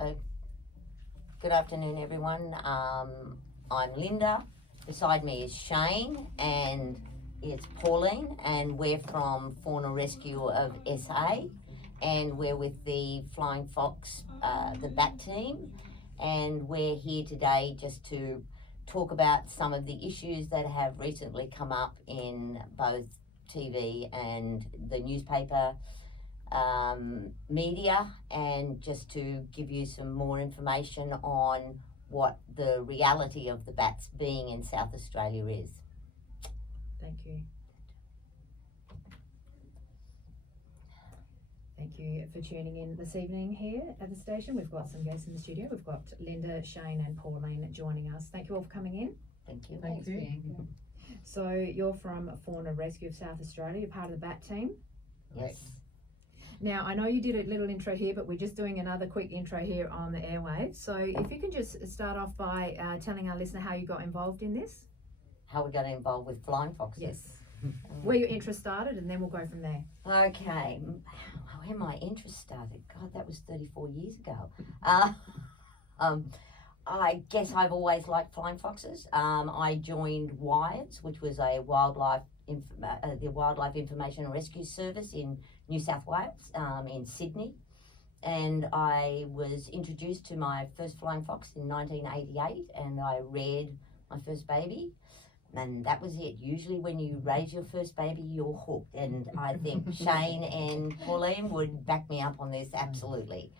So, good afternoon, everyone. I'm Linda. Beside me is Shane, and it's Pauline, and we're from Fauna Rescue of SA, and we're with the Flying Fox, the bat team, and we're here today just to talk about some of the issues that have recently come up in both TV and the newspaper media, and just to give you some more information on what the reality of the bats being in South Australia is. Thank you. Thank you for tuning in this evening here at the station. We've got some guests in the studio. We've got Linda, Shane and Pauline joining us. Thank you all for coming in. Thank you. Thank you. So you're from Fauna Rescue of South Australia. You're part of the bat team. Yes. Now, I know you did a little intro here, but we're just doing another quick intro here on the airwaves. So if you can just start off by telling our listener how you got involved in this. How we got involved with flying foxes? Yes. Where your interest started, and then we'll go from there. Okay. Where my interest started? God, that was 34 years ago. I guess I've always liked flying foxes. I joined WIRES, which was a the Wildlife Information and Rescue Service in New South Wales, in Sydney, and I was introduced to my first flying fox in 1988, and I reared my first baby, and that was it. Usually when you raise your first baby, you're hooked, and I think Shane and Pauline would back me up on this absolutely.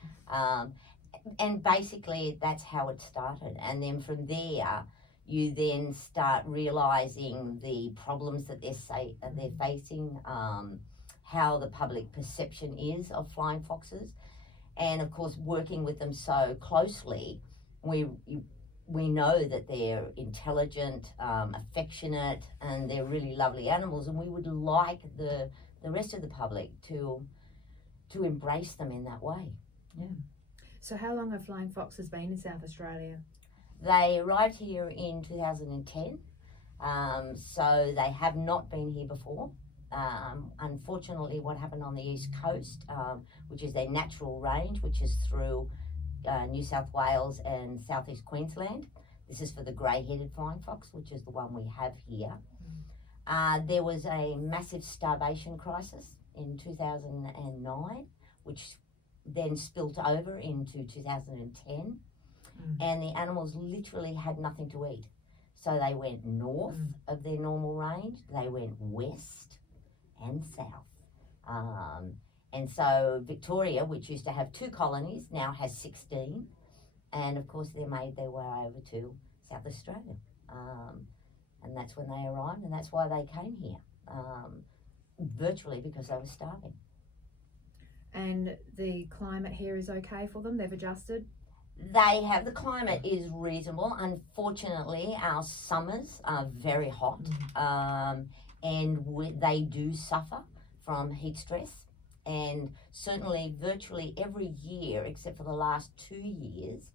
And basically that's how it started, and then from there you then start realising the problems that they're facing, how the public perception is of flying foxes, and of course working with them so closely, we know that they're intelligent, affectionate, and they're really lovely animals, and we would like the rest of the public to embrace them in that way. Yeah. So how long have flying foxes been in South Australia? They arrived here in 2010, so they have not been here before. Unfortunately, what happened on the East Coast, which is their natural range, which is through New South Wales and southeast Queensland. This is for the grey-headed flying fox, which is the one we have here. There was a massive starvation crisis in 2009, which then spilt over into 2010. And the animals literally had nothing to eat. So they went north of their normal range, they went west and south. And so Victoria, which used to have 2 colonies, now has 16. And of course they made their way over to South Australia. And that's when they arrived, and that's why they came here, virtually because they were starving. And the climate here is okay for them? They've adjusted? The climate is reasonable. Unfortunately, our summers are very hot, and they do suffer from heat stress. And certainly, virtually every year, except for the last 2 years,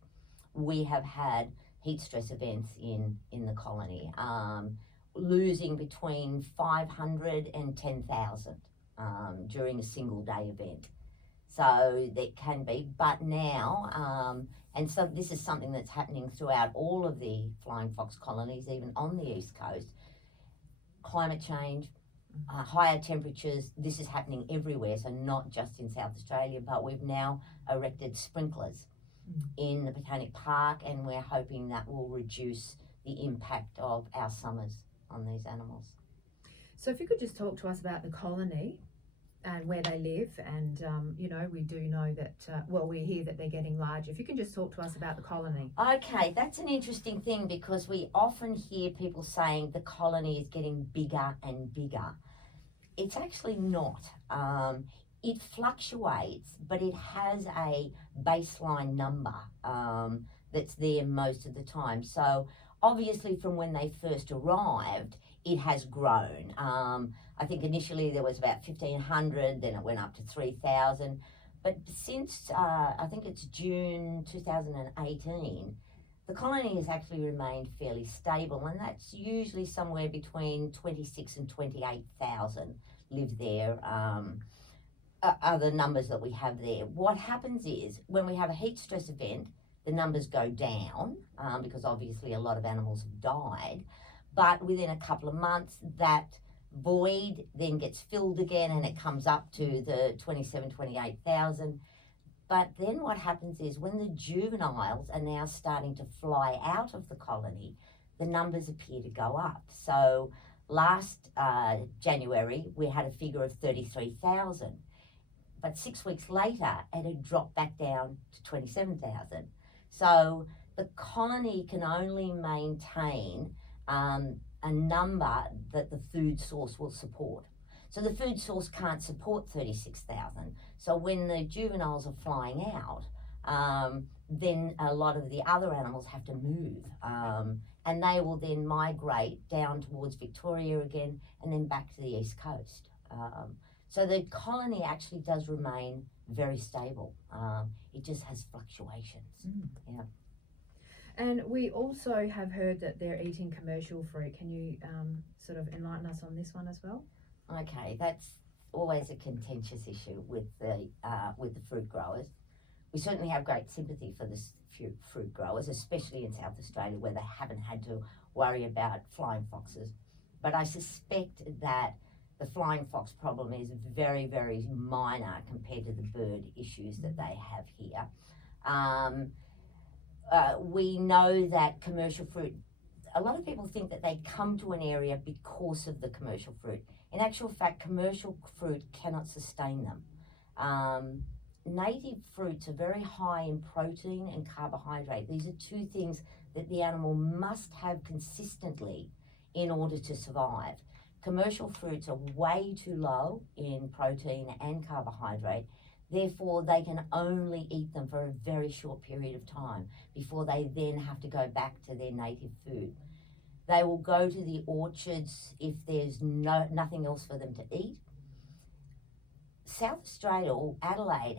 we have had heat stress events in the colony, losing between 500 and 10,000 during a single day event. So that can be, but now, and so this is something that's happening throughout all of the flying fox colonies, even on the East Coast. Climate change, higher temperatures, this is happening everywhere, so not just in South Australia, but we've now erected sprinklers in the Botanic Park, and we're hoping that will reduce the impact of our summers on these animals. So if you could just talk to us about the colony and where they live, and we do know that, we hear that they're getting large. If you can just talk to us about the colony. Okay, that's an interesting thing, because we often hear people saying the colony is getting bigger and bigger. It's actually not. It fluctuates, but it has a baseline number that's there most of the time. So obviously from when they first arrived, it has grown. I think initially there was about 1,500, then it went up to 3,000. But since, I think it's June 2018, the colony has actually remained fairly stable, and that's usually somewhere between 26 and 28,000 live there. are the numbers that we have there. What happens is when we have a heat stress event, the numbers go down because obviously a lot of animals have died. But within a couple of months, that void then gets filled again and it comes up to the 27, 28,000. But then what happens is when the juveniles are now starting to fly out of the colony, the numbers appear to go up. So last January, we had a figure of 33,000. But 6 weeks later, it had dropped back down to 27,000. So the colony can only maintain a number that the food source will support. So the food source can't support 36,000. So when the juveniles are flying out, then a lot of the other animals have to move. And they will then migrate down towards Victoria again and then back to the east coast. So the colony actually does remain very stable. It just has fluctuations. Yeah. And we also have heard that they're eating commercial fruit. Can you sort of enlighten us on this one as well? Okay, that's always a contentious issue with the fruit growers. We certainly have great sympathy for the fruit growers, especially in South Australia where they haven't had to worry about flying foxes. But I suspect that the flying fox problem is very, very minor compared to the bird issues that they have here. We know that commercial fruit, a lot of people think that they come to an area because of the commercial fruit. In actual fact, commercial fruit cannot sustain them. Native fruits are very high in protein and carbohydrate. These are two things that the animal must have consistently in order to survive. Commercial fruits are way too low in protein and carbohydrate. Therefore, they can only eat them for a very short period of time before they then have to go back to their native food. They will go to the orchards if there's nothing else for them to eat. South Australia, or Adelaide,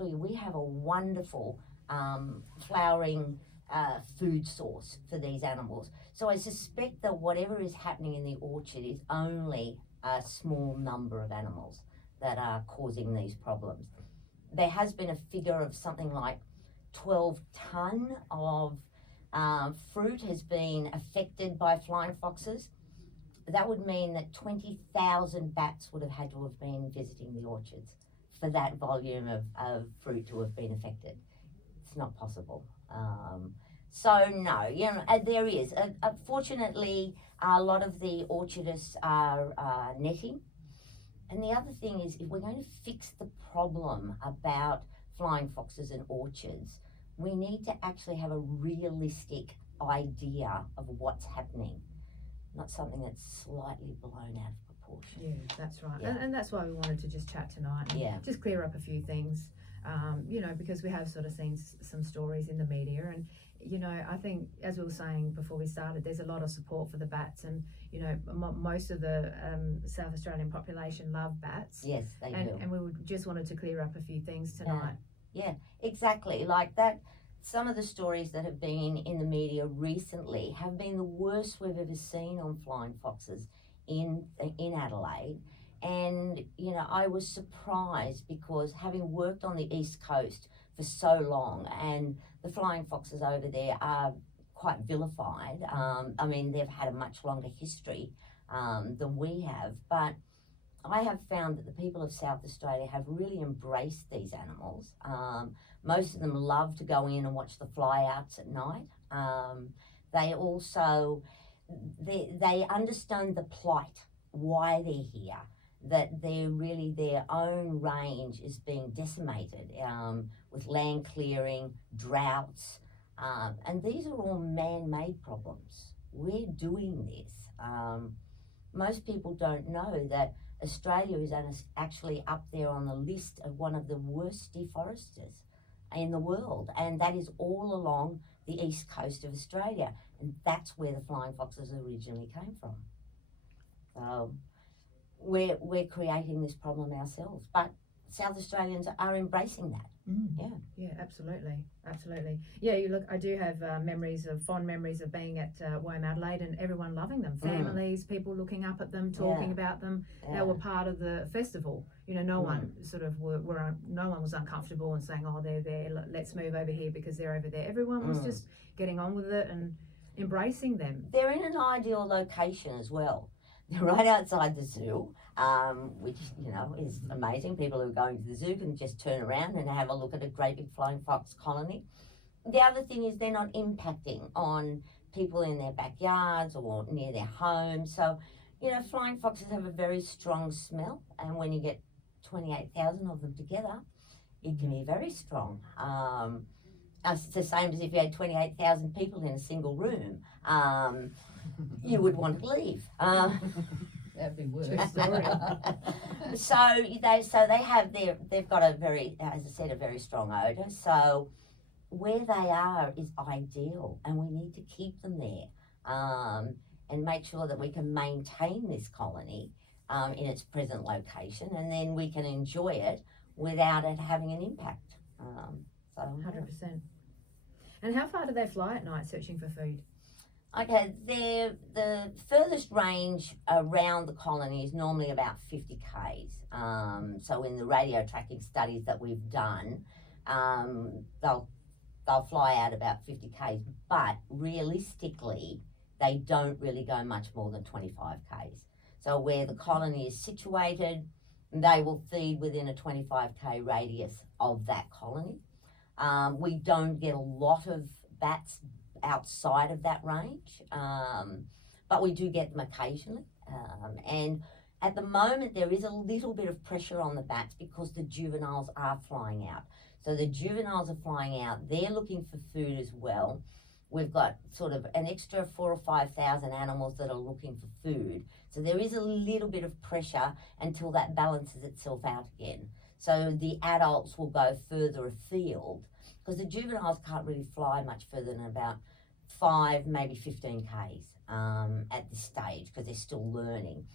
we have a wonderful flowering food source for these animals. So I suspect that whatever is happening in the orchard is only a small number of animals that are causing these problems. There has been a figure of something like 12 tonne of fruit has been affected by flying foxes. That would mean that 20,000 bats would have had to have been visiting the orchards for that volume of fruit to have been affected. It's not possible. So no, there is. Fortunately, a lot of the orchardists are netting. And the other thing is, if we're going to fix the problem about flying foxes in orchards, we need to actually have a realistic idea of what's happening, not something that's slightly blown out of proportion. Yeah, that's right. Yeah. And that's why we wanted to just chat tonight and just clear up a few things, because we have sort of seen some stories in the media. And, I think, as we were saying before we started, there's a lot of support for the bats. And, most of the South Australian population love bats. Yes, they do. And we just wanted to clear up a few things tonight. Yeah, exactly. Like that, some of the stories that have been in the media recently have been the worst we've ever seen on flying foxes in Adelaide. And, I was surprised because having worked on the East Coast for so long, and the flying foxes over there are quite vilified. They've had a much longer history than we have, but I have found that the people of South Australia have really embraced these animals. Most of them love to go in and watch the flyouts at night. They also, they understand the plight, why they're here, that their own range is being decimated with land clearing, droughts, and these are all man-made problems. We're doing this. Most people don't know that Australia is actually up there on the list of one of the worst deforesters in the world, and that is all along the east coast of Australia, and that's where the flying foxes originally came from. So we're creating this problem ourselves, but South Australians are embracing that. Yeah, absolutely. Yeah, you look. I do have fond memories of being at WAM Adelaide and everyone loving them. Families, people looking up at them, talking about them. They were part of the festival. You know, no one sort of no one was uncomfortable and saying, "Oh, they're there. Let's move over here because they're over there." Everyone was just getting on with it and embracing them. They're in an ideal location as well. They're right outside the zoo, which, you know, is amazing. People who are going to the zoo can just turn around and have a look at a great big flying fox colony. The other thing is they're not impacting on people in their backyards or near their homes. So, you know, flying foxes have a very strong smell, and when you get 28,000 of them together, it can be very strong. It's the same as if you had 28,000 people in a single room. You would want to leave. That'd be worse. They've got a very, as I said, a very strong odour. So where they are is ideal, and we need to keep them there and make sure that we can maintain this colony in its present location, and then we can enjoy it without it having an impact. 100%. And how far do they fly at night searching for food? Okay, the furthest range around the colony is normally about 50 k's. So in the radio tracking studies that we've done, they'll fly out about 50 k's, but realistically, they don't really go much more than 25 k's. So where the colony is situated, they will feed within a 25k radius of that colony. We don't get a lot of bats outside of that range, but we do get them occasionally. And at the moment, there is a little bit of pressure on the bats because the juveniles are flying out. So the juveniles are flying out. They're looking for food as well. We've got sort of an extra 4,000 or 5,000 animals that are looking for food. So there is a little bit of pressure until that balances itself out again. So the adults will go further afield because the juveniles can't really fly much further than about 5, maybe 15 k's at this stage because they're still learning.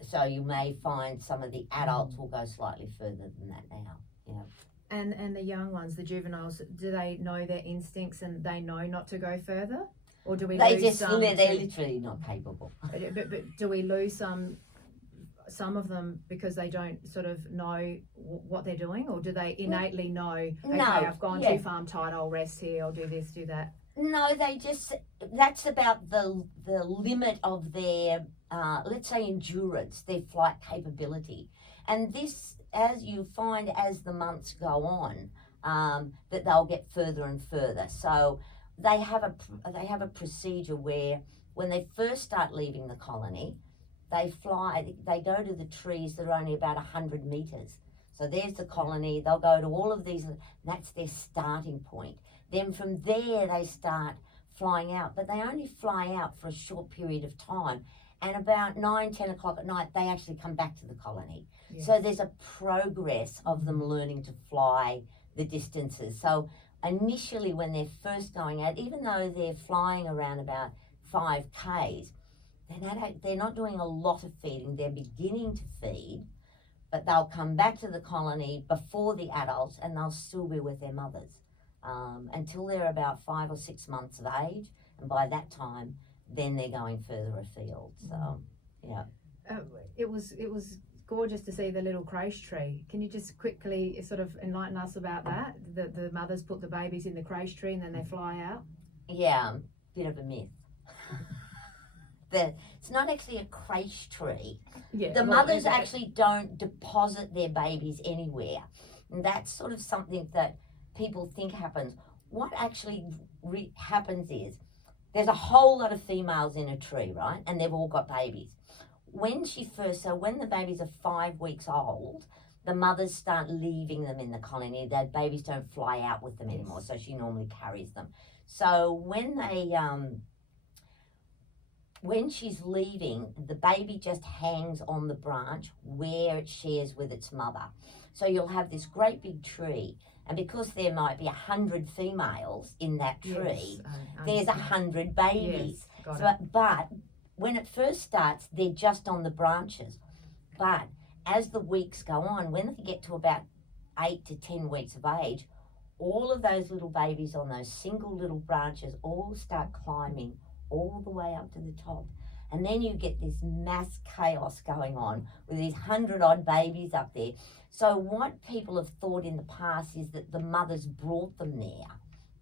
So you may find some of the adults will go slightly further than that now. Yeah. And the young ones, the juveniles, do they know their instincts and they know not to go further? Or do we lose some? They're literally not capable. But do we lose some of them because they don't sort of know what they're doing? Or do they innately know, okay, I've gone too far, I'm tired, I'll rest here, I'll do this, do that? No, that's about the limit of their, let's say, endurance, their flight capability. And this, as you find as the months go on, that they'll get further and further. So they have a procedure where when they first start leaving the colony, they go to the trees that are only about 100 metres. So there's the colony, they'll go to all of these, that's their starting point. Then from there they start flying out, but they only fly out for a short period of time. And about 9, 10 o'clock at night, they actually come back to the colony. Yes. So there's a progress of them learning to fly the distances. So initially when they're first going out, even though they're flying around about 5 k's, they're not doing a lot of feeding. They're beginning to feed, but they'll come back to the colony before the adults and they'll still be with their mothers until they're about 5 or 6 months of age. And by that time, then they're going further afield. So, yeah. It was gorgeous to see the little krash tree. Can you just quickly sort of enlighten us about that? The mothers put the babies in the krash tree and then they fly out? Yeah, bit of a myth. It's not actually a krash tree. Yeah, the mothers actually don't deposit their babies anywhere. And that's sort of something that people think happens. What actually happens is there's a whole lot of females in a tree, right? And they've all got babies. When the babies are 5 weeks old, the mothers start leaving them in the colony. The babies don't fly out with them anymore, so she normally carries them. So when she's leaving, the baby just hangs on the branch where it shares with its mother. So you'll have this great big tree, and because there might be 100 females in that tree, there's 100 babies. Yes, but when it first starts, they're just on the branches. But as the weeks go on, when they get to about 8 to 10 weeks of age, all of those little babies on those single little branches all start climbing all the way up to the top. And then you get this mass chaos going on with these 100-odd babies up there. So what people have thought in the past is that the mothers brought them there,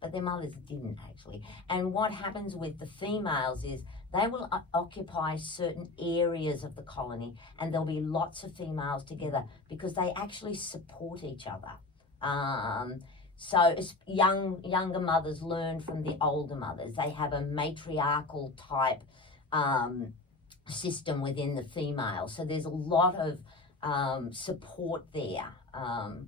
but their mothers didn't actually. And what happens with the females is they will occupy certain areas of the colony, and there'll be lots of females together because they actually support each other. So younger mothers learn from the older mothers. They have a matriarchal type system within the female. So there's a lot of support there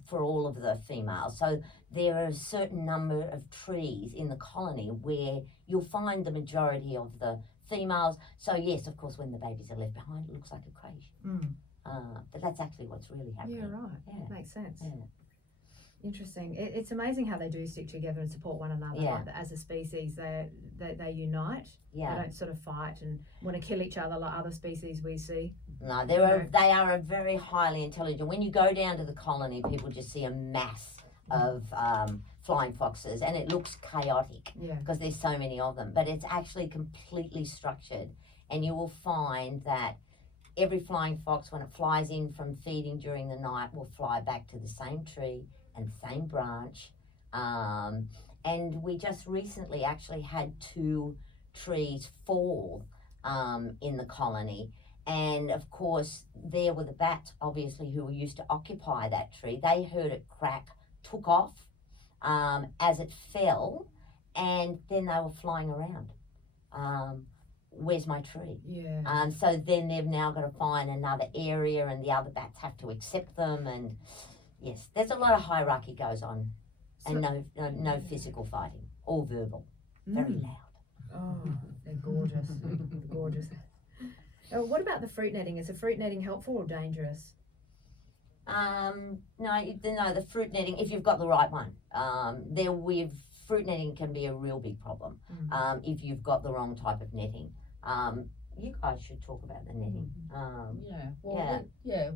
for all of the females. So there are a certain number of trees in the colony where you'll find the majority of the females. So yes, of course, when the babies are left behind, it looks like a krash. But that's actually what's really happening. Yeah, right. Yeah. Makes sense. Yeah. Interesting. It's amazing how they do stick together and support one another. Yeah. Like, as a species, they unite. Yeah. They don't sort of fight and want to kill each other like other species we see. No, they are a very highly intelligent. When you go down to the colony, people just see a mass of flying foxes, and it looks chaotic because there's so many of them. But it's actually completely structured, and you will find that every flying fox, when it flies in from feeding during the night, will fly back to the same tree and same branch. And we just recently actually had 2 trees fall in the colony. And of course, there were the bats, obviously, who used to occupy that tree. They heard it crack, took off as it fell, and then they were flying around. Where's my tree? Yeah. So then they've now got to find another area, and the other bats have to accept them. And yes, there's a lot of hierarchy goes on, and no physical fighting, all verbal, very loud. Oh, they're gorgeous. Gorgeous. What about the fruit netting? Is the fruit netting helpful or dangerous? No, the fruit netting, if you've got the right one. Fruit netting can be a real big problem if you've got the wrong type of netting. You guys should talk about the netting.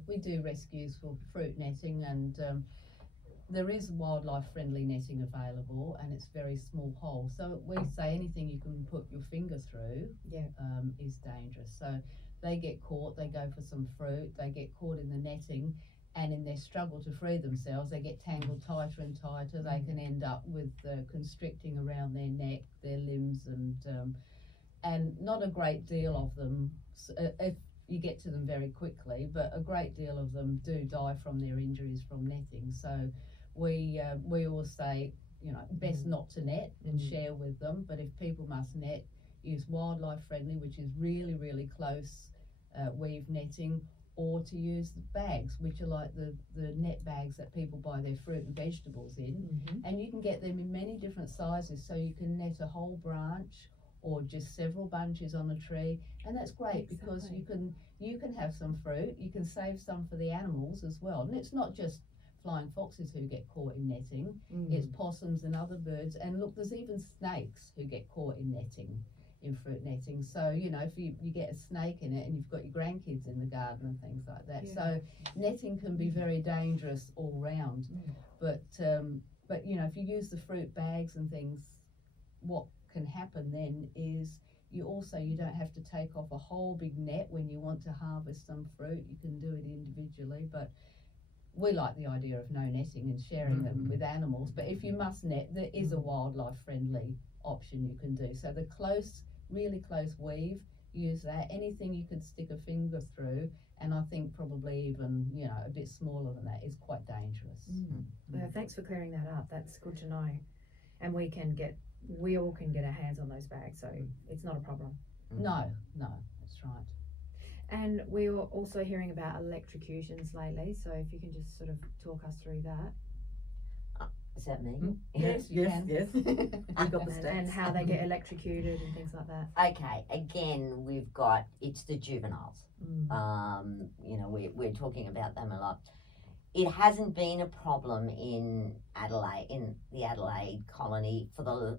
We do rescues for fruit netting, and there is wildlife friendly netting available, and it's very small holes. So we say anything you can put your finger through is dangerous. So they get caught, they go for some fruit, they get caught in the netting, and in their struggle to free themselves, they get tangled tighter and tighter. They can end up with constricting around their neck, their limbs, and not a great deal of them, if you get to them very quickly, but a great deal of them do die from their injuries from netting. So we always say, best not to net and share with them, but if people must net, use wildlife friendly, which is really, really close weave netting, or to use the bags, which are like the net bags that people buy their fruit and vegetables in. And you can get them in many different sizes, so you can net a whole branch or just several bunches on a tree, and that's great because you can have some fruit, you can save some for the animals as well. And it's not just flying foxes who get caught in netting, it's possums and other birds, and look, there's even snakes who get caught in netting, in fruit netting. So if you get a snake in it and you've got your grandkids in the garden and things like that, so netting can be very dangerous all round. But if you use the fruit bags and things, what can happen then is you don't have to take off a whole big net when you want to harvest some fruit. You can do it individually, but we like the idea of no netting and sharing them with animals. But if you must net, there is a wildlife friendly option you can do. So the really close weave, use that. Anything you could stick a finger through, and I think probably even a bit smaller than that, is quite dangerous. Thanks for clearing that up. That's good to know. And we all can get our hands on those bags, so it's not a problem. No, that's right. And we were also hearing about electrocutions lately, so if you can just sort of talk us through that. Is that me? Yes, you can. Yes. We've got the stats. And how they get electrocuted and things like that. Okay, again, it's the juveniles. We're talking about them a lot. It hasn't been a problem in the Adelaide colony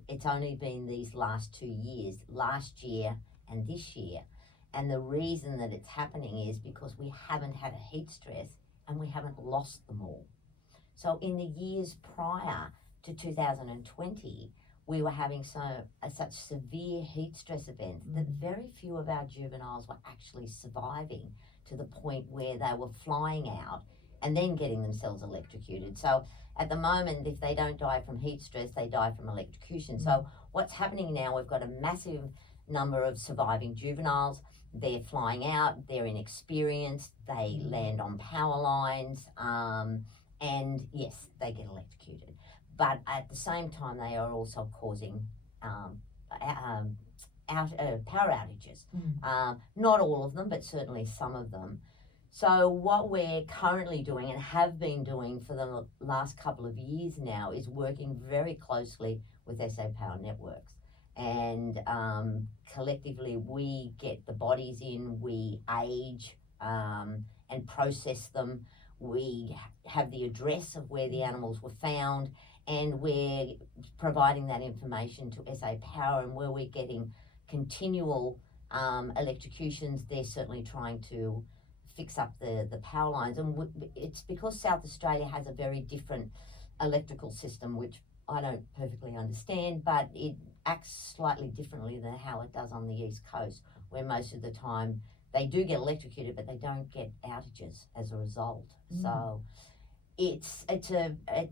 it's only been these last 2 years, last year and this year. And the reason that it's happening is because we haven't had a heat stress and we haven't lost them all. So in the years prior, to 2020, we were having such severe heat stress events that very few of our juveniles were actually surviving to the point where they were flying out and then getting themselves electrocuted. So at the moment, if they don't die from heat stress, they die from electrocution. So what's happening now, we've got a massive number of surviving juveniles. They're flying out, they're inexperienced, they land on power lines, and yes, they get electrocuted. But at the same time, they are also causing power outages. Not all of them, but certainly some of them. So what we're currently doing and have been doing for the last couple of years now is working very closely with SA Power Networks. And collectively we get the bodies in, we age and process them. We have the address of where the animals were found, and we're providing that information to SA Power, and where we're getting continual electrocutions, they're certainly trying to fix up the power lines. And it's because South Australia has a very different electrical system, which I don't perfectly understand, but it acts slightly differently than how it does on the East Coast, where most of the time they do get electrocuted, but they don't get outages as a result. So it's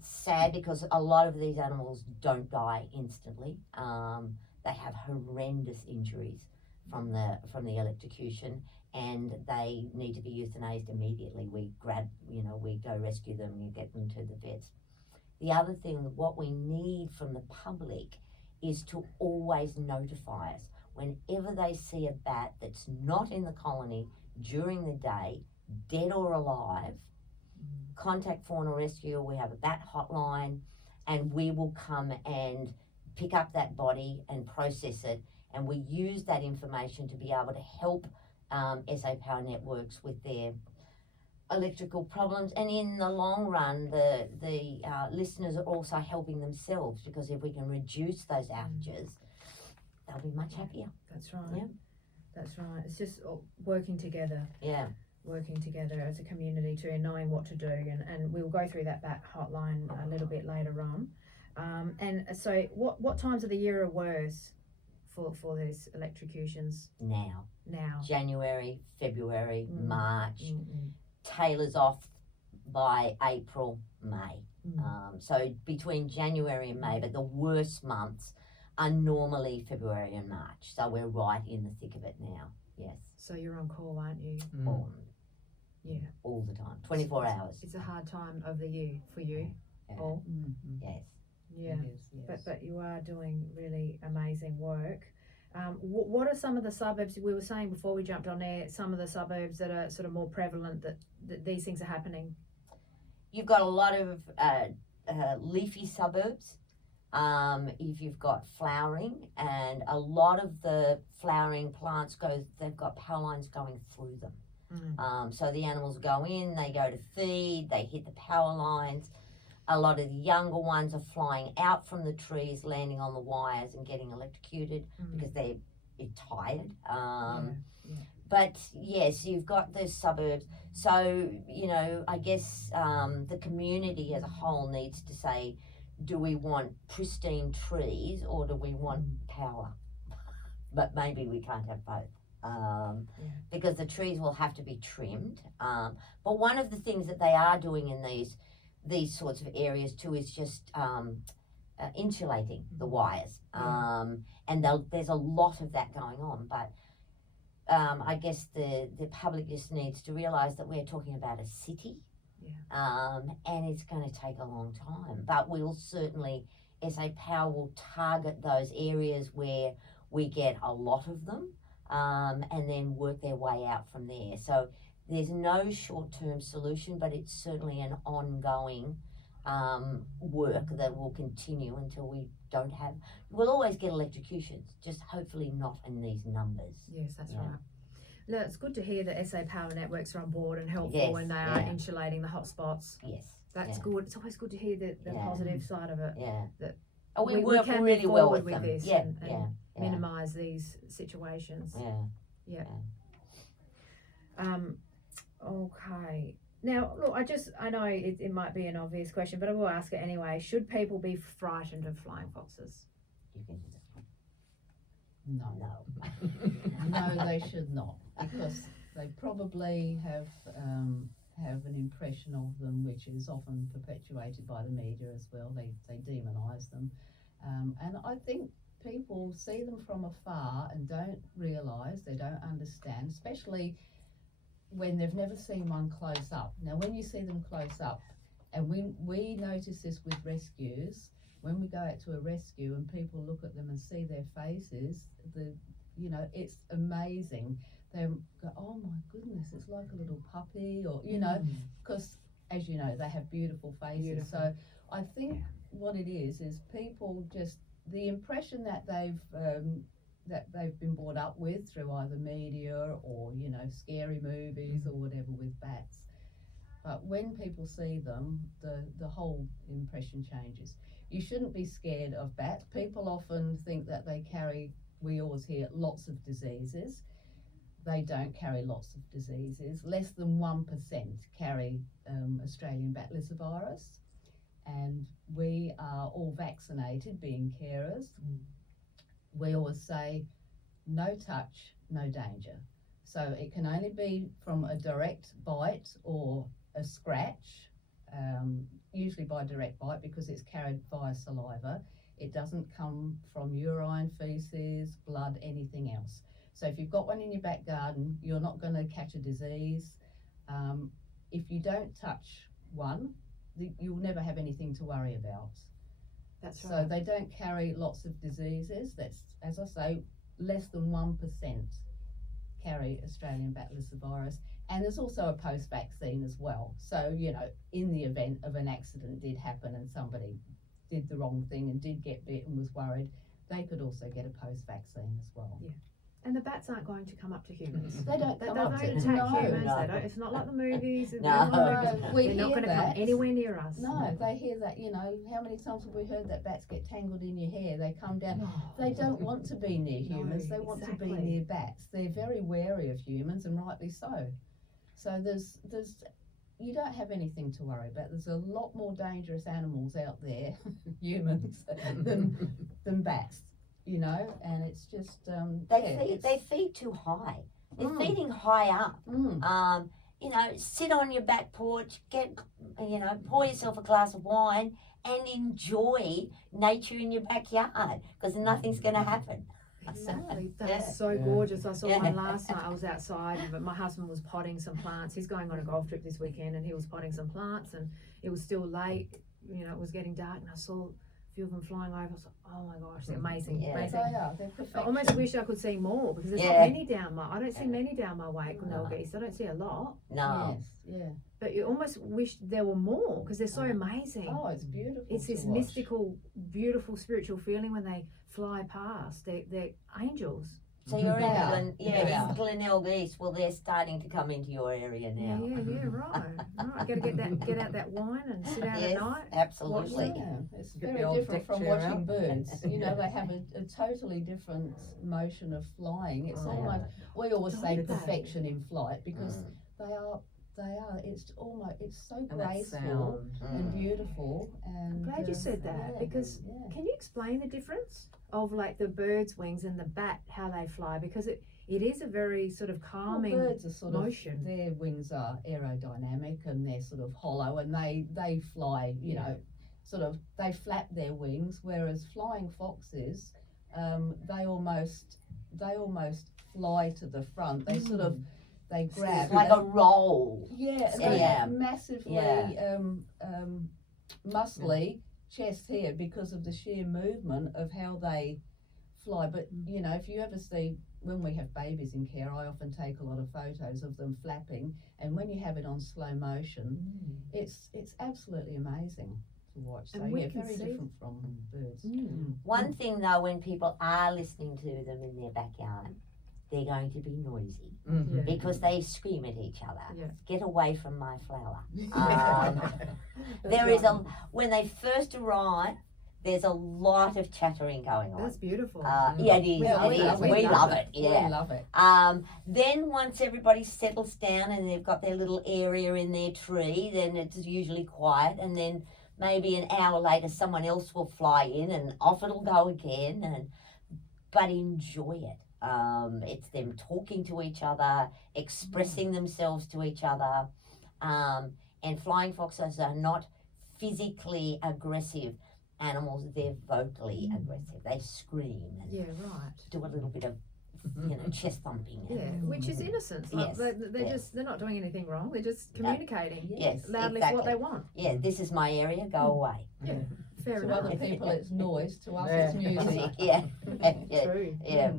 sad because a lot of these animals don't die instantly. They have horrendous injuries from the electrocution, and they need to be euthanized immediately. We go rescue them and get them to the vets. The other thing, what we need from the public is to always notify us. Whenever they see a bat that's not in the colony during the day, dead or alive, contact Fauna Rescue. We have a bat hotline, and we will come and pick up that body and process it. And we use that information to be able to help SA Power Networks with their electrical problems. And in the long run, the listeners are also helping themselves, because if we can reduce those outages, they'll be much happier. That's right. Yeah. That's right. It's just working together. Yeah. Working together as a community too, and knowing what to do. And we'll go through that bat hotline a little bit later on. And so what times of the year are worse for these electrocutions? Now. January, February, March. Tailors off by April, May. So between January and May, but the worst months are normally February and March. So we're right in the thick of it now. Yes. So you're on call, aren't you? All the time, 24 hours. It's a hard time of the year for you, Paul. Yes. Yeah. Yes. But you are doing really amazing work. What are some of the suburbs, we were saying before we jumped on air, some of the suburbs that are sort of more prevalent that these things are happening? You've got a lot of leafy suburbs. If you've got flowering, and a lot of the flowering plants they've got power lines going through them. So the animals go in, they go to feed, they hit the power lines. A lot of the younger ones are flying out from the trees, landing on the wires and getting electrocuted because they're tired. But yes, you've got those suburbs. So, I guess the community as a whole needs to say, do we want pristine trees or do we want power? But maybe we can't have both. Because the trees will have to be trimmed. But one of the things that they are doing in these sorts of areas too is just insulating the wires. And there's a lot of that going on. But I guess the public just needs to realise that we're talking about a city. And it's going to take a long time. But we'll certainly, SA Power will target those areas where we get a lot of them. And then work their way out from there. So there's no short-term solution, but it's certainly an ongoing work that will continue until we don't have. We'll always get electrocutions, just hopefully not in these numbers. Yes, that's right. Look, it's good to hear that SA Power Networks are on board and helpful when they are insulating the hotspots. Yes. That's good. It's always good to hear the positive side of it. That we work really well with them. This and minimise these situations. Yeah. Okay. Now, look, I know it might be an obvious question, but I will ask it anyway. Should people be frightened of flying foxes? You can do that. No. No. No, they should not, because they probably have an impression of them which is often perpetuated by the media as well. They demonise them, and I think people see them from afar and don't realise, they don't understand, especially when they've never seen one close up. Now, when you see them close up, and we notice this with rescues, when we go out to a rescue and people look at them and see their faces, it's amazing. They go, oh my goodness, it's like a little puppy, or because as you know, they have beautiful faces. Beautiful. So I think what it is people just, the impression that they've been brought up with through either media or scary movies or whatever with bats. But when people see them, the whole impression changes. You shouldn't be scared of bats. People often think that they carry, we always hear, lots of diseases. They don't carry lots of diseases. Less than 1% carry Australian bat lizards, and we are all vaccinated, being carers. We always say, no touch, no danger. So it can only be from a direct bite or a scratch, usually by direct bite because it's carried via saliva. It doesn't come from urine, feces, blood, anything else. So if you've got one in your back garden, you're not going to catch a disease. If you don't touch one, you'll never have anything to worry about. That's right. So they don't carry lots of diseases. That's, as I say, less than 1% carry Australian bat lizard virus. And there's also a post-vaccine as well. So, in the event of an accident did happen and somebody did the wrong thing and did get bit and was worried, they could also get a post-vaccine as well. Yeah. And the bats aren't going to come up to humans. They don't come up to attack humans. No. They don't. It's not like the movies. No. They're not going to come anywhere near us. No, they hear that, how many times have we heard that bats get tangled in your hair? They come down. No. They don't want to be near humans. They want to be near bats. They're very wary of humans, and rightly so. So there's you don't have anything to worry about. There's a lot more dangerous animals out there, humans, than bats. And it's just they feed too high. They're feeding high up. Sit on your back porch, pour yourself a glass of wine and enjoy nature in your backyard, because nothing's going to happen. Exactly. That's so gorgeous. I saw one last night. I was outside, but my husband was potting some plants. He's going on a golf trip this weekend, and he was potting some plants, and it was still late. It was getting dark, and I saw few of them flying over. I was like, oh my gosh, they're amazing. Amazing. I almost wish I could see more, because there's not many I don't see many down my way at Cornell Geese. I don't see a lot. No. Yes, yeah. But you almost wish there were more, because they're so amazing. Oh, it's beautiful. It's this mystical, beautiful, spiritual feeling when they fly past. They're angels. So you're in Glenelg East. Well, they're starting to come into your area now. Yeah, right. Got to get out that wine and sit out at night. Absolutely. It's very different from watching birds. They have a totally different motion of flying. It's almost, we always say perfection in flight, because they are. It's so graceful and beautiful. And I'm glad you said that, because can you explain the difference of like the bird's wings and the bat, how they fly? Because it is a very sort of calming birds are sort motion. Their wings are aerodynamic and they're sort of hollow, and they fly. Sort of they flap their wings, whereas flying foxes, they almost fly to the front. They sort of. They grab. It's like a roll. Massively muscly chest here because of the sheer movement of how they fly. But if you ever see, when we have babies in care, I often take a lot of photos of them flapping, and when you have it on slow motion, it's absolutely amazing to watch. So very different from birds. One thing though, when people are listening to them in their backyard, they're going to be noisy because they scream at each other. Get away from my flower. When they first arrive, there's a lot of chattering going on. That's beautiful. Yeah, it is. Yeah, It is. We love it. Yeah. We love it. Then once everybody settles down and they've got their little area in their tree, then it's usually quiet, and then maybe an hour later someone else will fly in and off it'll go again. But enjoy it. It's them talking to each other, expressing themselves to each other, and flying foxes are not physically aggressive animals, they're vocally aggressive. They scream and do a little bit of chest thumping. Which is innocence. Like Yes. they're not doing anything wrong. They're just communicating Yes, loudly exactly. what they want. Yeah, this is my area, go away. Fair To enough. other people, it's noise. To us, Yeah. it's music. Yeah. True. Yeah.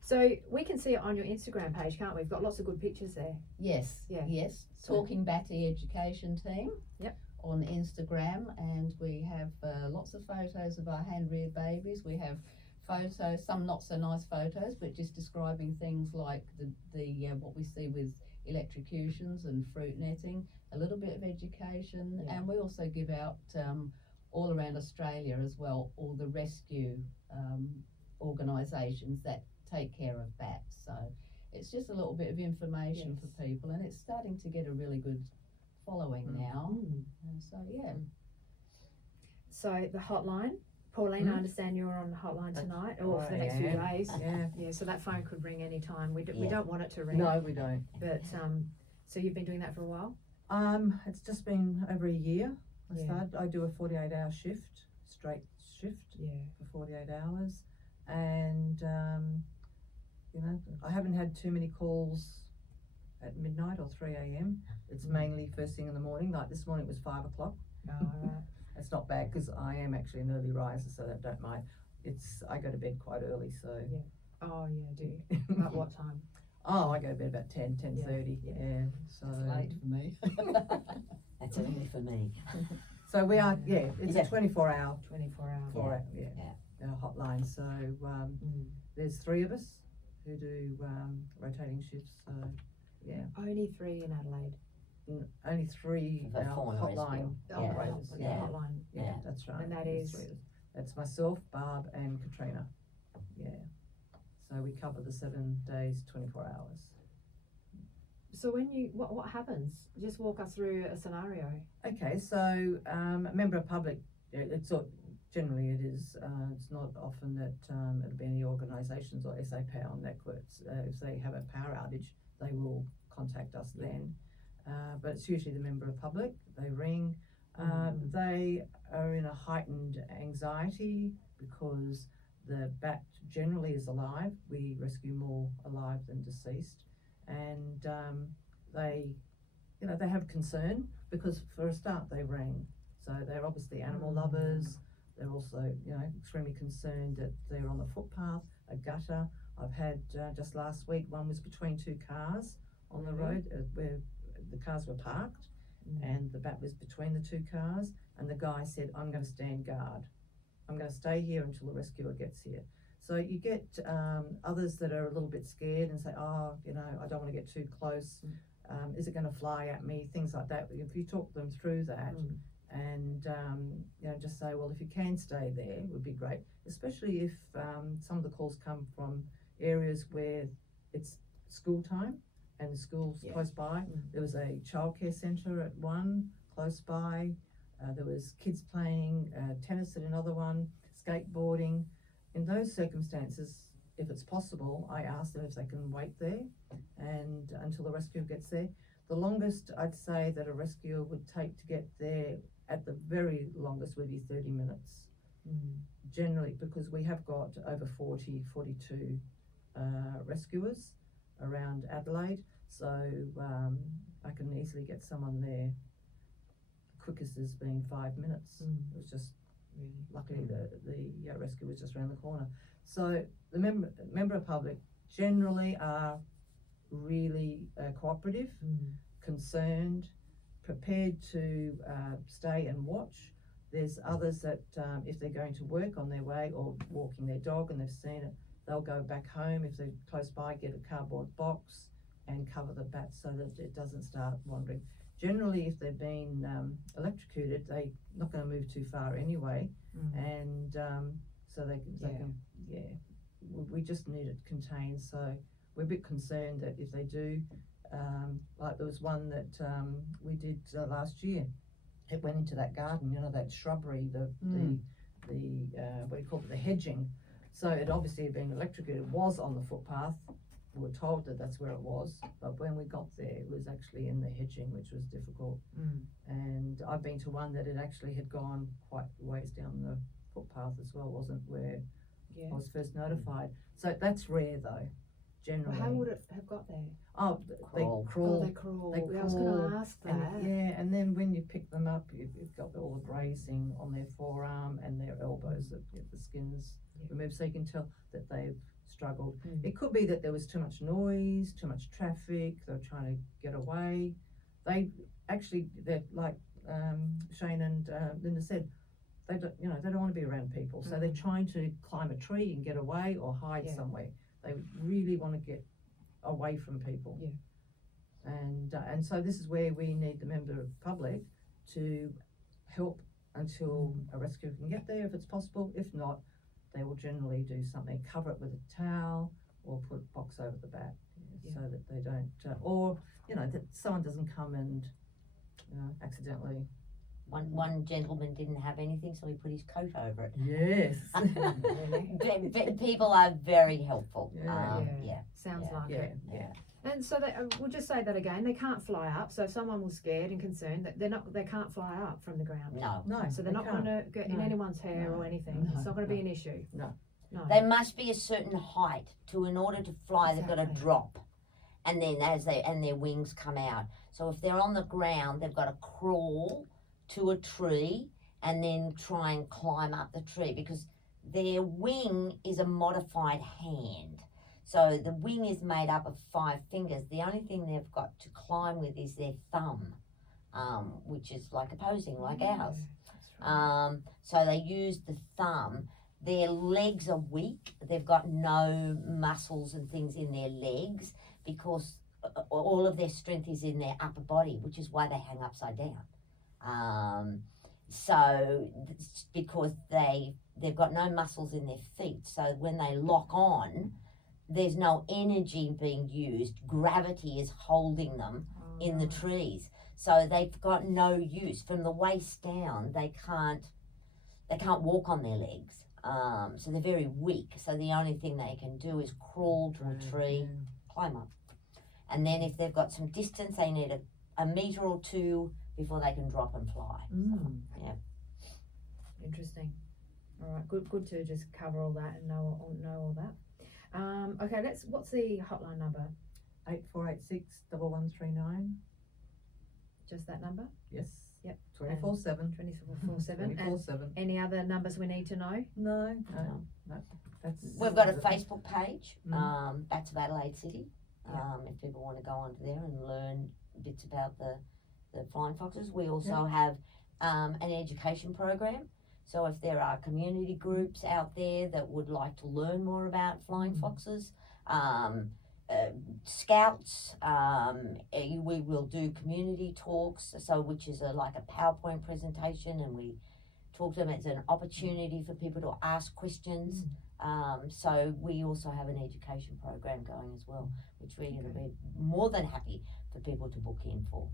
So we can see it on your Instagram page, can't we? We've got lots of good pictures there. Yes. Yeah. Yes. Talking Batty Education Team. Yep. On Instagram, and we have lots of photos of our hand-reared babies. We have photos, some not so nice photos, but just describing things like the what we see with electrocutions and fruit netting, a little bit of education, and we also give out all around Australia as well, all the rescue organisations that take care of bats. So it's just a little bit of information for people, and it's starting to get a really good following now. So So the hotline, Pauline, I understand you're on the hotline tonight, or for the next few days. Yeah. So that phone could ring any time. We Yeah. don't want it to ring. No, we don't. But so you've been doing that for a while. It's just been over a year. Yeah. I do a 48-hour shift, straight shift for 48 hours, and I haven't had too many calls at midnight or 3 a.m. It's mainly first thing in the morning. Like this morning it was 5 o'clock. Oh, right. It's not bad because I am actually an early riser, so I don't mind. I go to bed quite early, so. Oh yeah, do you? At what time? Oh, I go to bed about 10:30. Yeah. So. it's late for me. That's early for me. So we are. Yeah. It's a 24-hour. 24 hours. Hotline. So there's 3 of us who do rotating shifts. So Only 3 in Adelaide. only 3 For Fauna hotline rescue. Yeah. operators. Yeah. Hotline. Yeah, that's right. And that There's is? 3 of us. That's myself, Barb, and Katrina. Yeah. So we cover the 7 days, 24 hours. So when what happens? Just walk us through a scenario. Okay, so a member of public, generally it is, it's not often that it'll be any organisations or SA Power networks. If they have a power outage, they will contact us then. But it's usually the member of public, they ring. They are in a heightened anxiety because the bat generally is alive. We rescue more alive than deceased. And they have concern because for a start they rang. So they're obviously animal lovers. They're also, extremely concerned that they're on the footpath, a gutter. I've had, just last week, one was between 2 cars on the road where the cars were parked and the bat was between the 2 cars, and the guy said, I'm going to stand guard. I'm going to stay here until the rescuer gets here. So you get others that are a little bit scared and say, I don't want to get too close. Is it going to fly at me? Things like that. If you talk them through that and, just say, well, if you can stay there, would be great. Especially if some of the calls come from areas where it's school time and the school's close by. There was a childcare centre at one close by. There was kids playing tennis at another one, skateboarding. In those circumstances, if it's possible, I ask them if they can wait there and until the rescuer gets there. The longest I'd say that a rescuer would take to get there at the very longest would be 30 minutes. Generally, because we have got over 42 rescuers around Adelaide, so I can easily get someone there. Quickest has been 5 minutes. It was just luckily the rescue was just around the corner. So the member of public generally are really cooperative, concerned, prepared to stay and watch. There's others that if they're going to work on their way or walking their dog and they've seen it, they'll go back home if they're close by, get a cardboard box and cover the bat so that it doesn't start wandering. Generally, if they've been electrocuted, they're not going to move too far anyway. and so they can we just need it contained. So we're a bit concerned that if they do, like there was one that we did last year. It went into that garden, you know, that shrubbery, the what do you call it, the hedging. So it obviously had been electrocuted. It was on the footpath. We were told that that's where it was, but when we got there, it was actually in the hedging, which was difficult. And I've been to one that it actually had gone quite a ways down the footpath as well, wasn't where I was first notified. So that's rare though, generally. Well, how would it have got there? Oh, they crawl. They crawl. They I was going to ask that. And then when you pick them up, you've got all the grazing on their forearm and their elbows, the skin's removed, so you can tell that they've struggled. It could be that there was too much noise, too much traffic, they were trying to get away. They're like Shane and Linda said, they don't want to be around people, so they're trying to climb a tree and get away or hide somewhere. They really want to get away from people. And so this is where we need the member of public to help until a rescue can get there if it's possible. If not, they will generally do something, cover it with a towel or put a box over the back so that they don't, or that someone doesn't come and accidentally. One gentleman didn't have anything, so he put his coat over it. Yes. People are very helpful. Sounds like it. Yeah. And so we'll just say that again. They can't fly up. So if someone was scared and concerned, that they can't fly up from the ground. No. So they're not going to get in anyone's hair or anything. It's not going to be an issue. No. They must be a certain height in order to fly. They've got to drop, and then their wings come out. So if they're on the ground, they've got to crawl to a tree and then try and climb up the tree, because their wing is a modified hand. So the wing is made up of 5 fingers. The only thing they've got to climb with is their thumb, which is like opposing, like ours. Right. So they use the thumb. Their legs are weak. They've got no muscles and things in their legs because all of their strength is in their upper body, which is why they hang upside down. So because they've got no muscles in their feet, so when they lock on, there's no energy being used. Gravity is holding them in the trees, so they've got no use. From the waist down, they can't walk on their legs. So they're very weak. So the only thing they can do is crawl to a tree, climb up, and then if they've got some distance, they need a metre or 2 before they can drop and fly. So, Interesting. All right, good to just cover all that and know all that. Okay, what's the hotline number? 8486 1139. Just that number? Yes. Yep. 24/7. 24/7. 24/7. Any other numbers we need to know? No. we've got a Facebook page. That's of Adelaide City. If people want to go onto there and learn bits about the flying foxes. We also have an education program. So if there are community groups out there that would like to learn more about flying foxes, scouts, we will do community talks, which is like a PowerPoint presentation, and we talk to them. It's an opportunity for people to ask questions. So we also have an education program going as well, which we're going to be more than happy for people to book in for.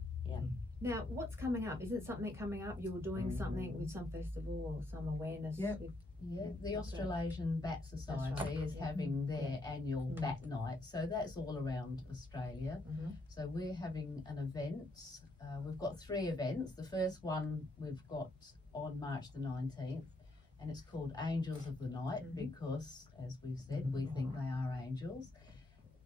Now, what's coming up? Is it something coming up? You're doing something with some festival or some awareness? The Australasian Bat Society is having their annual Bat Night, so that's all around Australia. So we're having an event. We've got 3 events. The first one we've got on March the 19th, and it's called Angels of the Night because, as we've said, we think they are angels.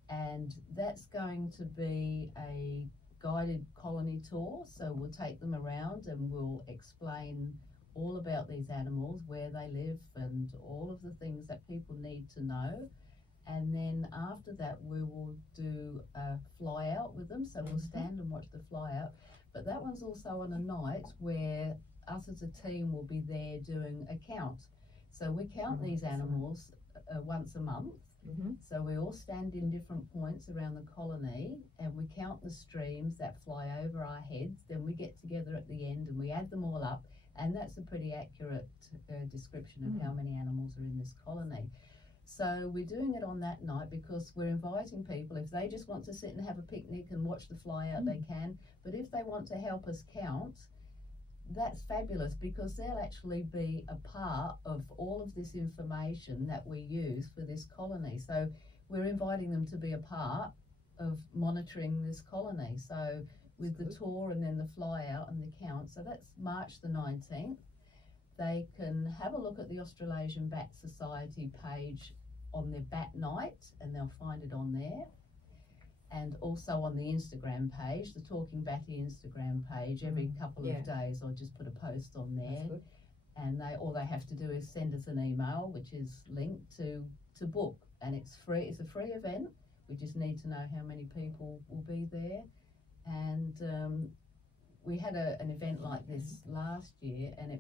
And that's going to be a guided colony tour, so we'll take them around and we'll explain all about these animals, where they live and all of the things that people need to know. And then after that we will do a fly out with them, so we'll stand and watch the fly out. But that one's also on a night where us as a team will be there doing a count. So we count these animals once a month. So we all stand in different points around the colony and we count the streams that fly over our heads. Then we get together at the end and we add them all up and that's a pretty accurate description of how many animals are in this colony. So we're doing it on that night because we're inviting people. If they just want to sit and have a picnic and watch the fly out, they can. But if they want to help us count, that's fabulous, because they'll actually be a part of all of this information that we use for this colony. So we're inviting them to be a part of monitoring this colony. So with the tour and then the fly out and the count. So that's March the 19th. They can have a look at the Australasian Bat Society page on their bat night, and they'll find it on there. And also on the Instagram page, the Talking Batty Instagram page, every couple of days I'll just put a post on there. And all they have to do is send us an email, which is linked to book, and it's free. It's a free event. We just need to know how many people will be there. And we had an event like this last year, and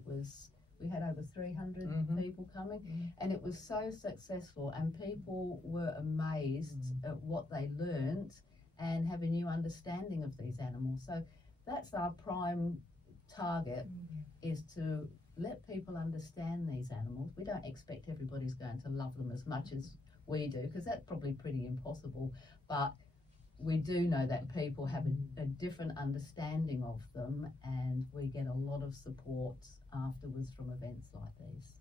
we had over 300 people coming, and it was so successful, and people were amazed at what they learnt and have a new understanding of these animals. So that's our prime target, is to let people understand these animals. We don't expect everybody's going to love them as much as we do, because that's probably pretty impossible, but we do know that people have a different understanding of them, and we get a lot of support afterwards from events like these.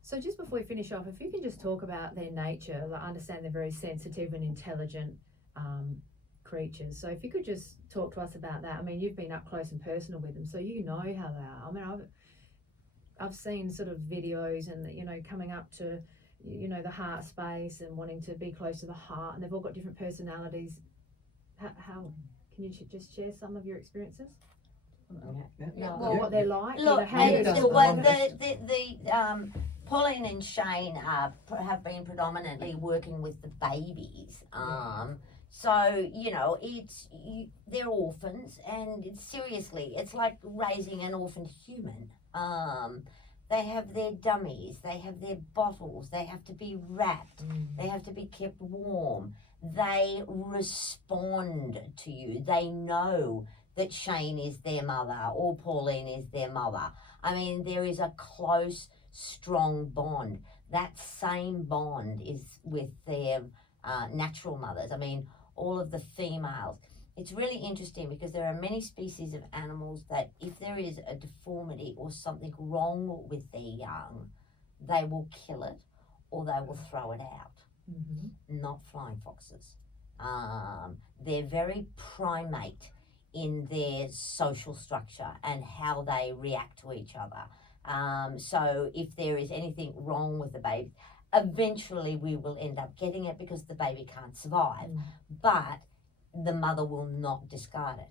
So just before we finish off, if you can just talk about their nature, I understand they're very sensitive and intelligent creatures. So if you could just talk to us about that. I mean, you've been up close and personal with them, so you know how they are. I mean, I've seen sort of videos and, you know, coming up to, you know, the heart space and wanting to be close to the heart, and they've all got different personalities. How can you just share some of your experiences? Well, what they're like. Look, you know, Pauline and Shane have been predominantly working with the babies. So, you know, they're orphans, and it's like raising an orphaned human. They have their dummies, they have their bottles, they have to be wrapped, they have to be kept warm. They respond to you. They know that Shane is their mother or Pauline is their mother. I mean, there is a close, strong bond. That same bond is with their natural mothers. I mean, all of the females. It's really interesting because there are many species of animals that if there is a deformity or something wrong with their young, they will kill it or they will throw it out. Not flying foxes. They're very primate in their social structure and how they react to each other. So if there is anything wrong with the baby, eventually we will end up getting it because the baby can't survive. But the mother will not discard it.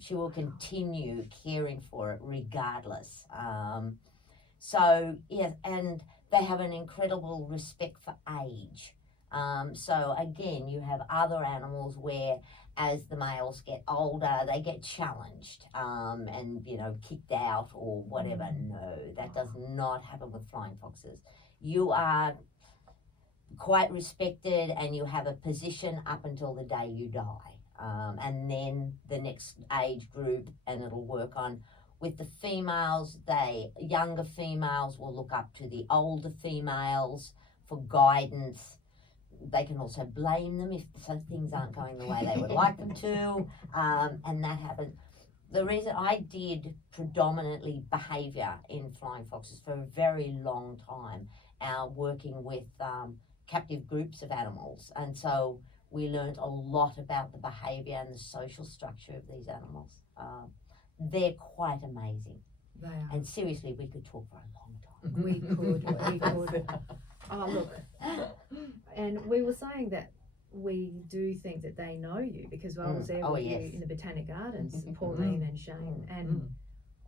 She will continue caring for it regardless. So, yeah, and they have an incredible respect for age. So again, you have other animals where as the males get older, they get challenged and, you know, kicked out or whatever. No, that does not happen with flying foxes. You are quite respected and you have a position up until the day you die. And then the next age group, and it'll work on with the females, younger females will look up to the older females for guidance. They can also blame them if some things aren't going the way they would like them to, and that happens. The reason I did predominantly behaviour in flying foxes for a very long time, working with captive groups of animals, and so we learned a lot about the behaviour and the social structure of these animals. They're quite amazing. They are. And seriously, we could talk for a long time. We could. Oh, look. And we were saying that we do think that they know you because I was there with you in the Botanic Gardens, Pauline and Shane. And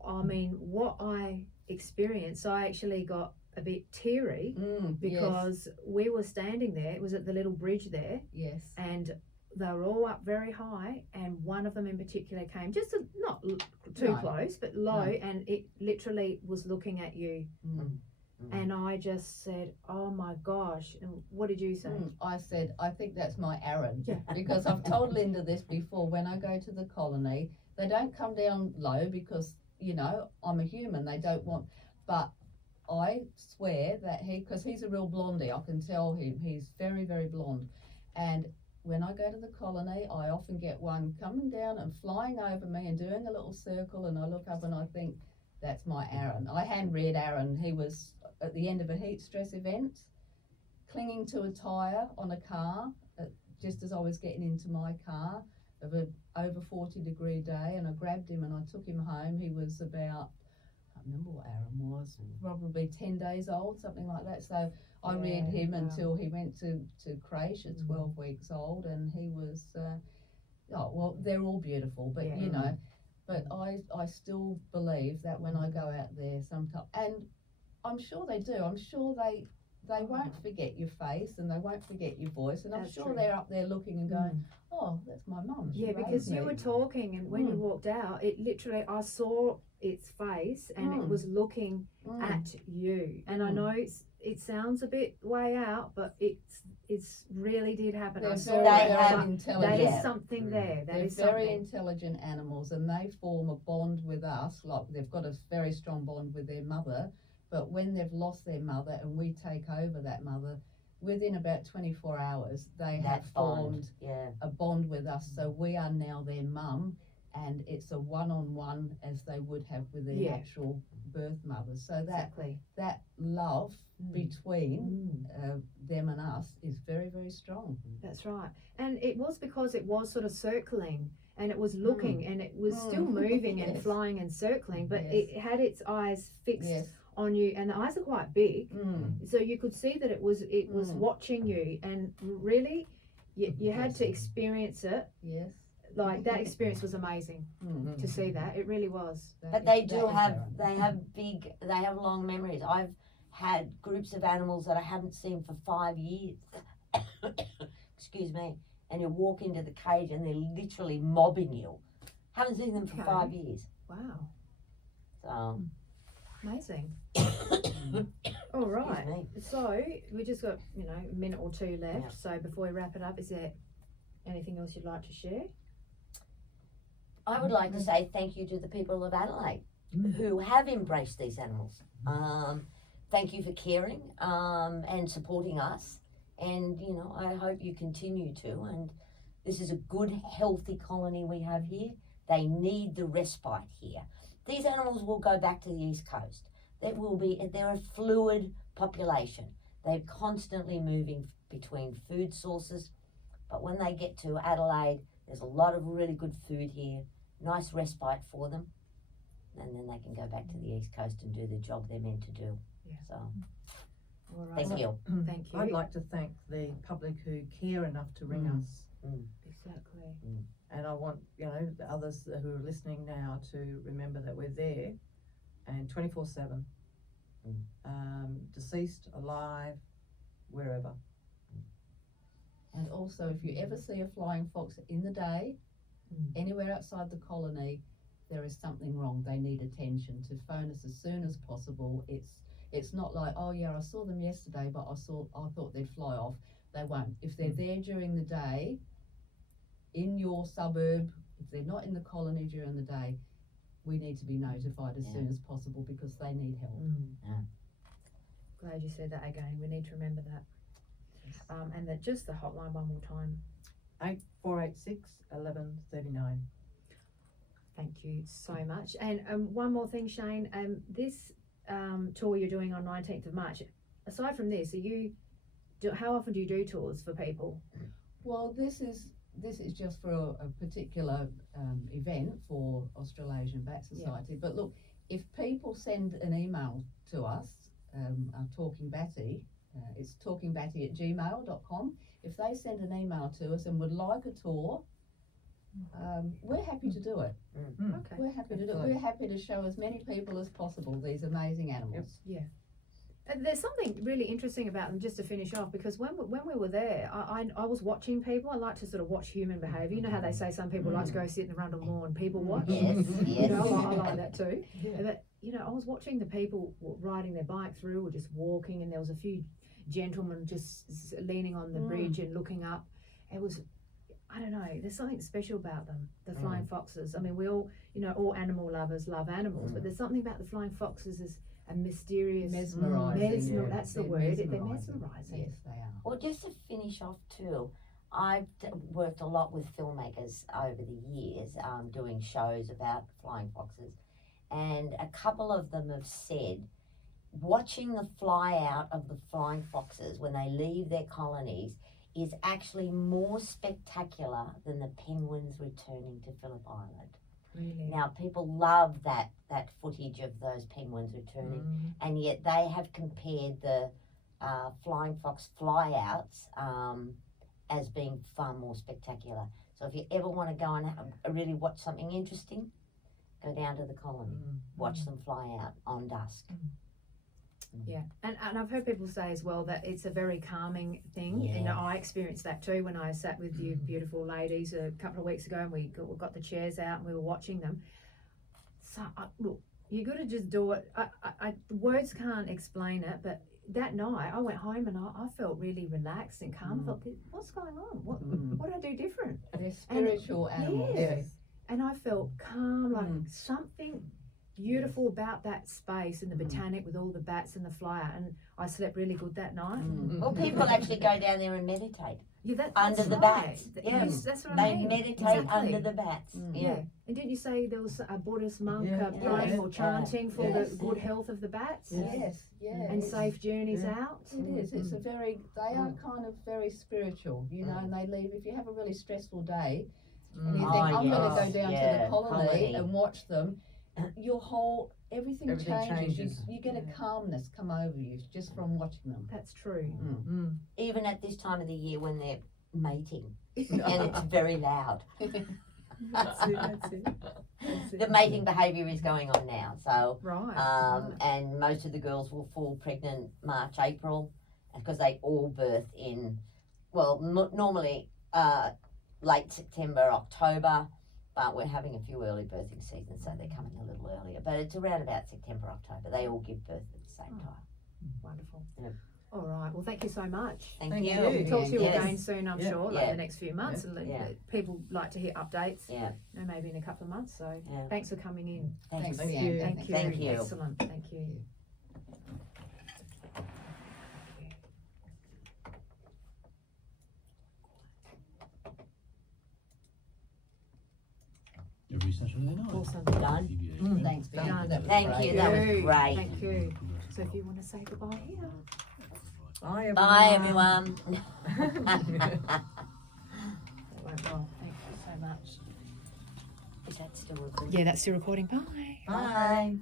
I mean, what I experienced, I actually got a bit teary because we were standing there. It was at the little bridge there. Yes. And they were all up very high, and one of them in particular came just not too close, but low, and it literally was looking at you. And I just said, oh my gosh. And what did you say? I said, I think that's my Aaron. Because I've told Linda this before. When I go to the colony, they don't come down low because you know, I'm a human. They don't want, but I swear that because he's a real blondie, I can tell him he's very, very blonde. And when I go to the colony, I often get one coming down and flying over me and doing a little circle, and I look up and I think, that's my Aaron. I hand read Aaron. He was at the end of a heat stress event, clinging to a tyre on a car, just as I was getting into my car, of a over 40-degree day, and I grabbed him and I took him home. He was about, I can't remember what Aaron was, probably 10 days old, something like that. So I reared him until he went to krash at 12 weeks old, and he was, oh, well, they're all beautiful, but you know, but I still believe that when I go out there sometimes, and I'm sure they do, I'm sure they won't forget your face and they won't forget your voice, and I'm sure they're up there looking and going, oh, that's my mum. Yeah, because you were talking, and when you walked out, it literally, I saw its face and it was looking at you. And I know it sounds a bit way out, but it's really did happen. They're I saw very intelligent. That is something there. They're very intelligent animals, and they form a bond with us. Like, they've got a very strong bond with their mother, but when they've lost their mother and we take over that mother, within about 24 hours, they have formed a bond with us. So we are now their mum, and it's a one-on-one as they would have with their natural birth mother. So that love between them and us is very, very strong. That's right. And it was because it was sort of circling, and it was looking, and it was still moving and flying and circling, but it had its eyes fixed on you, and the eyes are quite big, so you could see that it was watching you, and really you had to experience it. Like, that experience was amazing to see that. It really was. But they have long memories. I've had groups of animals that I haven't seen for 5 years. Excuse me. And you walk into the cage and they're literally mobbing you. Haven't seen them for 5 years. Wow. So amazing. All right. So we just got, a minute or two left. So before we wrap it up, is there anything else you'd like to share? I would like to say thank you to the people of Adelaide who have embraced these animals. Thank you for caring and supporting us. And, I hope you continue to. And this is a good, healthy colony we have here. They need the respite here. These animals will go back to the East Coast. They're a fluid population. They're constantly moving between food sources. But when they get to Adelaide, there's a lot of really good food here, nice respite for them, and then they can go back to the East Coast and do the job they're meant to do. So, all right. Thank you. Thank you. I'd like to thank the public who care enough to ring us. Exactly. And I want, the others who are listening now to remember that we're there, and 24/7, deceased, alive, wherever. And also, if you ever see a flying fox in the day, anywhere outside the colony, there is something wrong. They need attention. To phone us as soon as possible. It's not like, oh yeah, I saw them yesterday, but I thought they'd fly off. They won't. If they're there during the day, in your suburb, if they're not in the colony during the day, we need to be notified as soon as possible because they need help. Glad you said that again. We need to remember that. And that just the hotline one more time. 8486 1139. Thank you so much. And one more thing, Shane. This tour you're doing on 19th of March. Aside from this, how often do you do tours for people? Well, this is just for a particular event for Australasian Bat Society. But look, if people send an email to us, Talking Batty, it's talkingbatty@gmail.com. If they send an email to us and would like a tour, we're happy to do it. Okay. We're happy to do it. We're happy to show as many people as possible these amazing animals. Yeah. And there's something really interesting about them, just to finish off, because when we were there, I was watching people. I like to sort of watch human behaviour. You know how they say some people like to go sit in the Rundle Lawn and people watch? Yes. I like that too. But, I was watching the people riding their bike through or just walking, and there was a few gentlemen just leaning on the bridge and looking up. I don't know, there's something special about them, the flying foxes. I mean, we all, all animal lovers love animals, but there's something about the flying foxes is a mysterious, mesmerising. That's the word. They're mesmerising. Yes, they are. Well, just to finish off too, I've worked a lot with filmmakers over the years, doing shows about flying foxes, and a couple of them have said watching the fly out of the flying foxes when they leave their colonies is actually more spectacular than the penguins returning to Phillip Island. Really? Now, people love that footage of those penguins returning, and yet they have compared the flying fox flyouts as being far more spectacular. So if you ever want to go and really watch something interesting, go down to the colony, watch them fly out on dusk. Yeah, and I've heard people say as well that it's a very calming thing. Yeah. I experienced that too when I sat with you beautiful ladies a couple of weeks ago, and we got the chairs out and we were watching them. So look, you got to just do it. Words can't explain it, but that night I went home and I felt really relaxed and calm. I thought, what's going on? What did I do different? They're spiritual animals. Yes. And I felt calm, like something beautiful about that space and the botanic with all the bats and the flyer, and I slept really good that night. Well, people actually go down there and meditate That's under the right. bats. Yes, that's what I They mean. meditate Exactly. under the bats. Yeah. And didn't you say there was a Buddhist monk praying Yes. or chanting for the good health of the bats? Yes, yeah. And safe journeys out? It is. It's they are kind of very spiritual, and they leave. If you have a really stressful day, and you think, I'm going to go down to the colony and watch them, everything changes. You get a calmness come over you just from watching them. That's true. Even at this time of the year when they're mating, and it's very loud. That's it. The mating behaviour is going on now, so Right. and most of the girls will fall pregnant March, April, because they all birth in, normally late September, October, but we're having a few early birthing seasons, so they're coming a little earlier. But it's around about September, October. They all give birth at the same time. Wonderful. Yeah. All right. Well, thank you so much. Thank Thank you. you. We'll talk to you Yes. again soon, I'm sure, the next few months. And people like to hear updates. Yeah. Maybe in a couple of months. So Yeah. thanks for coming in. Thanks. Thank you. Thank you. Thank you. Excellent. Thank you. Every Saturday night. Awesome. Done. Thanks, Ben. Done. That was Thank great. you. That was great. Thank you. So if you want to say goodbye here. Bye, everyone. Bye, everyone. That went well. Thank you so much. Is that still recording? Yeah, that's still recording. Bye. Bye.